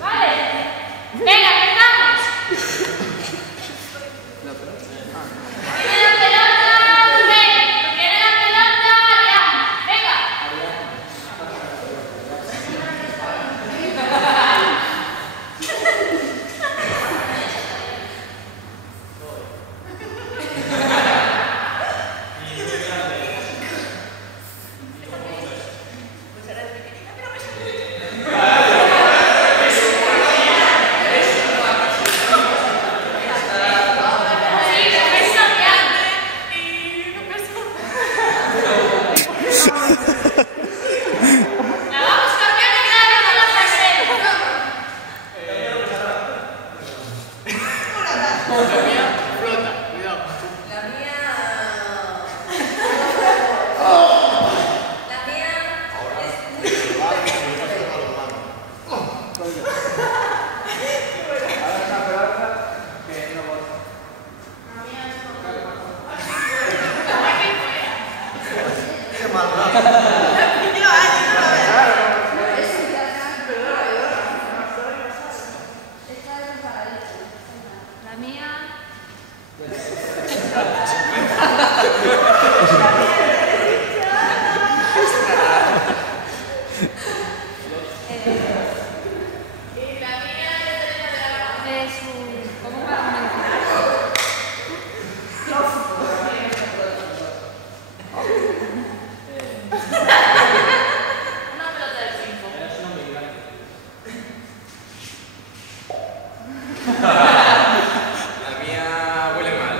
Vale. Venga, empezamos. Viene la pelota, viene la pelota, ya. Venga. La mía. Es un... ¿Cómo para mencionar? Una pelota de 5. La mía huele mal.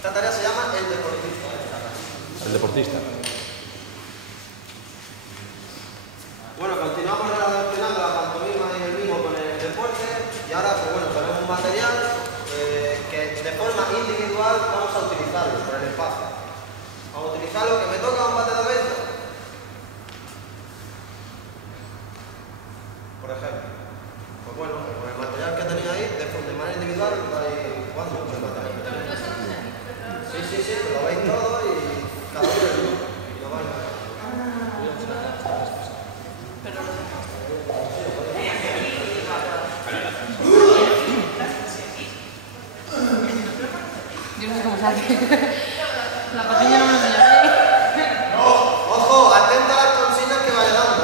Esta tarea se llama el deportista. El deportista. Bueno, continuamos relacionando la pantomima y el mimo con el deporte y ahora pues bueno, tenemos un material que de forma individual vamos a utilizarlo por el espacio. Vamos a utilizarlo, que me toca un bate de béisbol. Por ejemplo. Pues bueno, con el material que tenía ahí, de manera individual, vais jugando con el material que tenéis. Sí, lo veis todo y cada uno es uno. Y lo vais a ver. Yo no sé cómo se hace. La patilla no me lo enseña así. Ojo, atento a las consignas que vaya dando,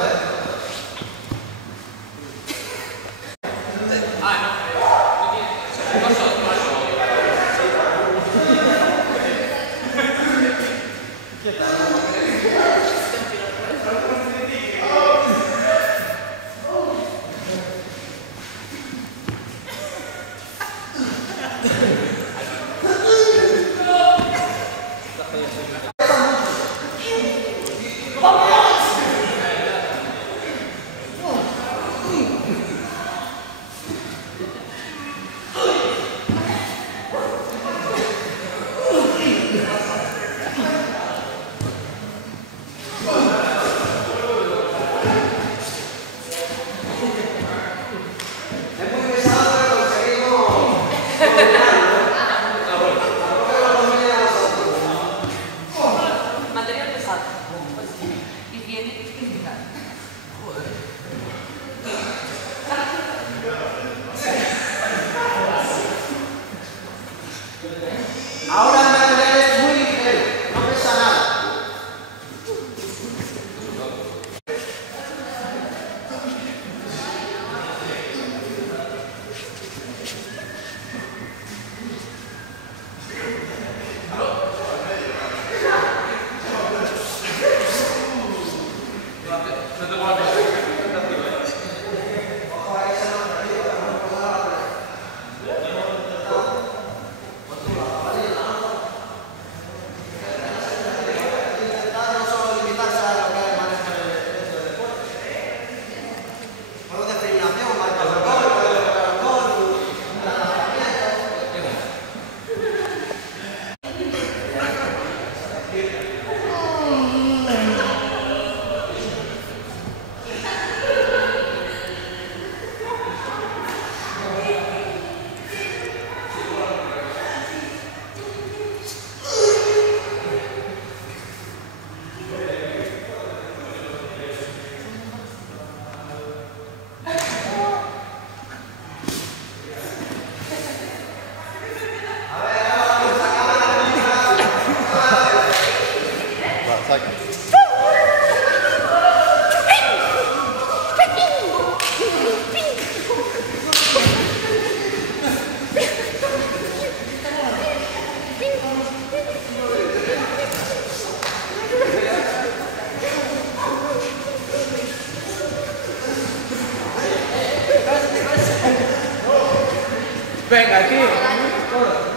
Venga, tío.